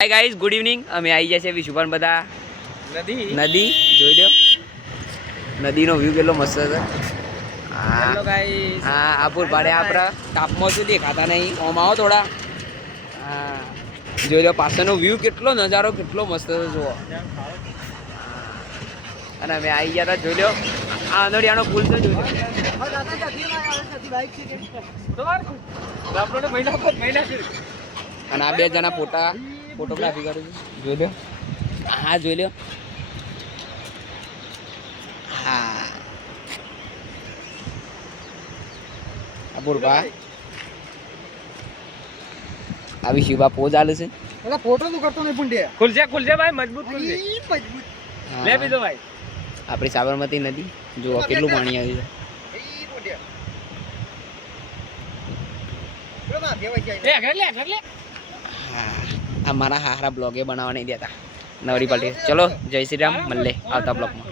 Hi guys good evening અમે આવી ગયા છે વિશુભાન બધા નદી. નદી. જોઈ લો નદીનો વ્યૂ કેટલો મસ્ત છે. હા. આપુર ભાડે આપણા તાપમાં શું દેખાતા નહીં. ઓમ આવો થોડા. હા. જોઈ લો પાછળનો વ્યૂ કેટલો નજારો કેટલો મસ્ત છે જુઓ. અને અમે આવી ગયા હતા જોઈ લો આ અંદરિયાનો પુલ છે જોઈ લો અને આ બે જણા ફોટા ફોટોગ્રાફી કરું છું. જોઈ લો હા જોઈ લો હા. આપુર ભા આવી શિવા પોઝ આલે છે. ફોટો તો કરતો નહીં પુંડે ખુલજે ખુલજે ભાઈ મજબૂત ખુલજે મજબૂત. લે બીજો ભાઈ. આપણી સાબરમતી નદી. જો કેટલું પાણી આવ્યું છે. એ પુંડે બરાબર લે લે લે. હા આ મારા હારા બ્લોગે બનાવવા નહીં દેતા. નવરી પલટી ચલો, જય શ્રી રામ. મળે આવતા બ્લોગમાં.